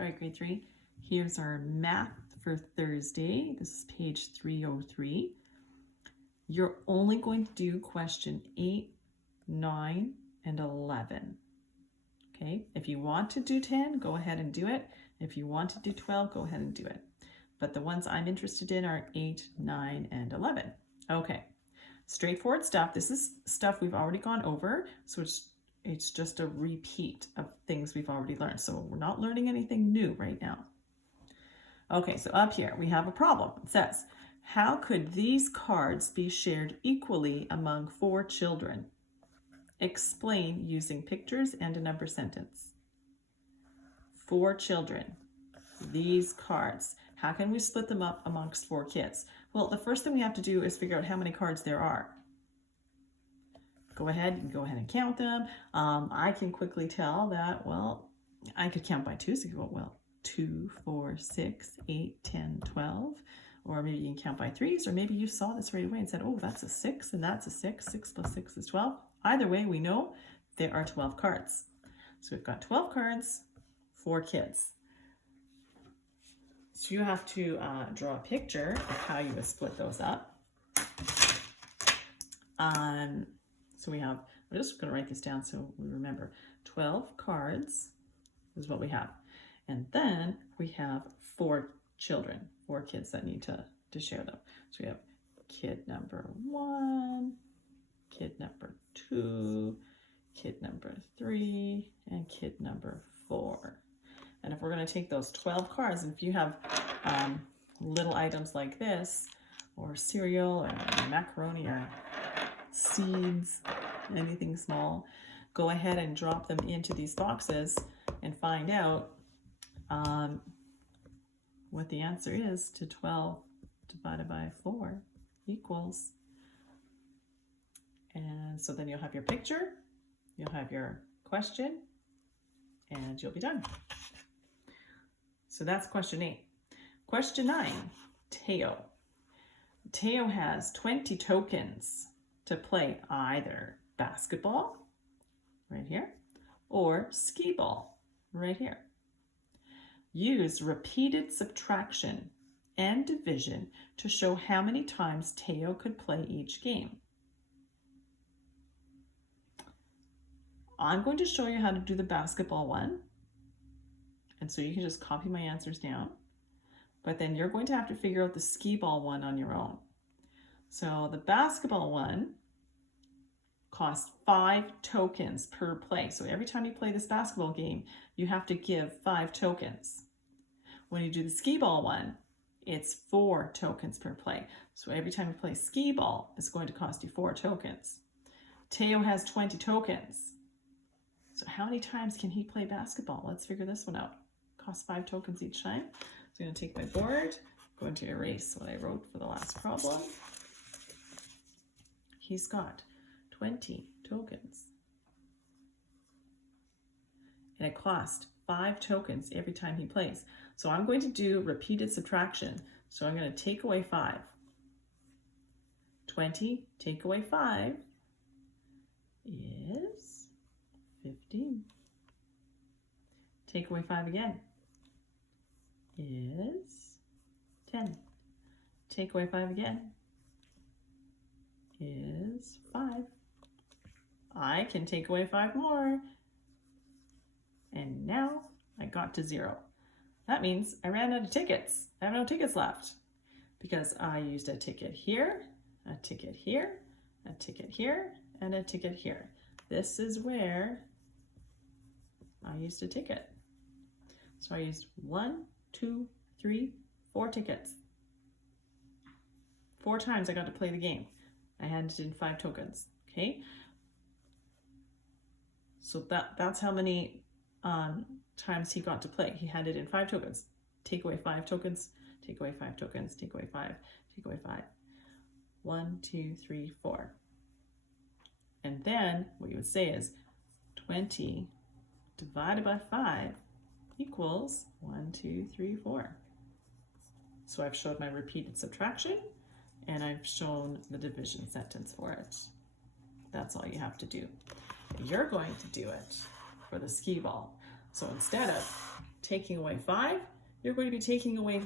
All right, grade 3. Here's our math for Thursday. This is page 303. You're only going to do question 8, 9, and 11. Okay, if you want to do 10, go ahead and do it. If you want to do 12, go ahead and do it. But the ones I'm interested in are 8, 9, and 11. Okay, straightforward stuff. This is stuff we've already gone over, so it's just a repeat of things we've already learned. So we're not learning anything new right now. Okay, so up here we have a problem. It says, how could these cards be shared equally among 4 children? Explain using pictures and a number sentence. 4 children. These cards. How can we split them up amongst 4 kids? Well, the first thing we have to do is figure out how many cards there are. Go ahead, you can go ahead and count them. I can quickly tell that, well, I could count by 2, so you go, well, 2, 4, 6, 8, 10, 12. Or maybe you can count by 3s, or maybe you saw this right away and said, oh, that's a 6 and that's a 6. 6 plus 6 is 12. Either way, we know there are 12 cards. So we've got 12 cards, 4 kids. So you have to draw a picture of how you would split those up. So we have, I'm just going to write this down so we remember. 12 cards is what we have. And then we have 4 children, 4 kids that need to share them. So we have kid number 1, kid number 2, kid number 3, and kid number 4. And if we're going to take those 12 cards, and if you have little items like this, or cereal, or macaroni, or seeds, anything small, go ahead and drop them into these boxes and find out what the answer is to 12 divided by 4 equals. And so then you'll have your picture, you'll have your question, and you'll be done. So that's question 8. Question 9, Teo. Teo has 20 tokens to play either basketball, right here, or skee ball, right here. Use repeated subtraction and division to show how many times Teo could play each game. I'm going to show you how to do the basketball one. And so you can just copy my answers down. But then you're going to have to figure out the skee ball one on your own. So the basketball one costs 5 tokens per play. So every time you play this basketball game, you have to give 5 tokens. When you do the skee ball one, it's 4 tokens per play. So every time you play skee ball, it's going to cost you 4 tokens. Teo has 20 tokens. So how many times can he play basketball? Let's figure this one out. Costs 5 tokens each time. So I'm going to take my board, going to erase what I wrote for the last problem. He's got 20 tokens. And it costs 5 tokens every time he plays. So I'm going to do repeated subtraction. So I'm going to take away 5. 20, take away 5 is 15. Take away 5 again is 10. Take away 5 again is 5. I can take away 5 more. And now I got to 0. That means I ran out of tickets. I have no tickets left because I used a ticket here, a ticket here, a ticket here, and a ticket here. This is where I used a ticket. So I used 1, 2, 3, 4 tickets. 4 times I got to play the game. I handed in 5 tokens, okay? So that's how many times he got to play. He handed in 5 tokens. Take away 5 tokens, take away 5 tokens, take away 5, take away 5. 1, 2, 3, 4. And then what you would say is 20 divided by 5 equals 1, 2, 3, 4. So I've showed my repeated subtraction and I've shown the division sentence for it. That's all you have to do. You're going to do it for the skee ball. So instead of taking away 5, you're going to be taking away,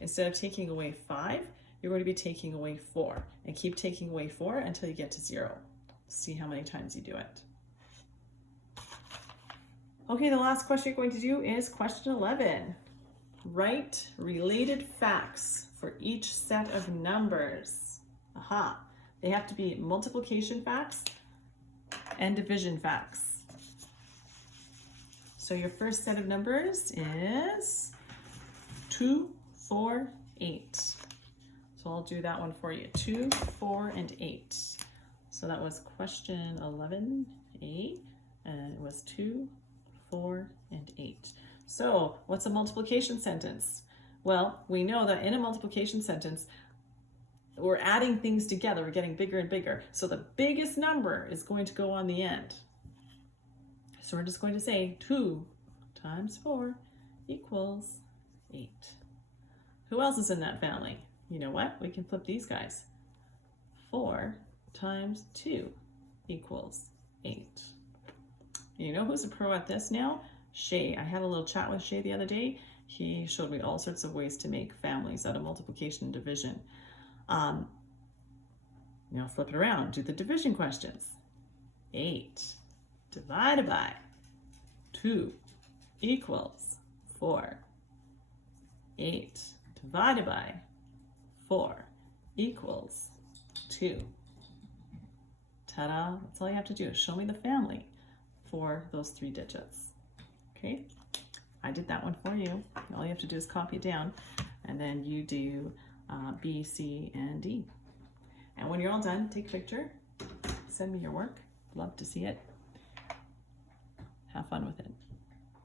instead of taking away 5, you're going to be taking away 4. And keep taking away 4 until you get to 0. See how many times you do it. Okay, the last question you're going to do is question 11. Write related facts for each set of numbers. Aha, they have to be multiplication facts and division facts. So your first set of numbers is 2, 4, 8. So I'll do that one for you. 2, 4, and 8. So that was question 11A, and it was 2, 4, and 8. So what's a multiplication sentence? Well, we know that in a multiplication sentence, we're adding things together. We're getting bigger and bigger. So the biggest number is going to go on the end. So we're just going to say 2 times 4 equals 8. Who else is in that family? You know what? We can flip these guys. 4 times 2 equals 8. You know who's a pro at this now? Shay. I had a little chat with Shay the other day. He showed me all sorts of ways to make families out of multiplication and division. Now flip it around. Do the division questions. 8 divided by 2 equals 4. 8 divided by 4 equals 2. Ta-da! That's all you have to do. Show me the family for those 3 digits. Okay, I did that one for you. All you have to do is copy it down, and then you do B, C, and D. And when you're all done, take a picture, send me your work. Love to see it. Have fun with it.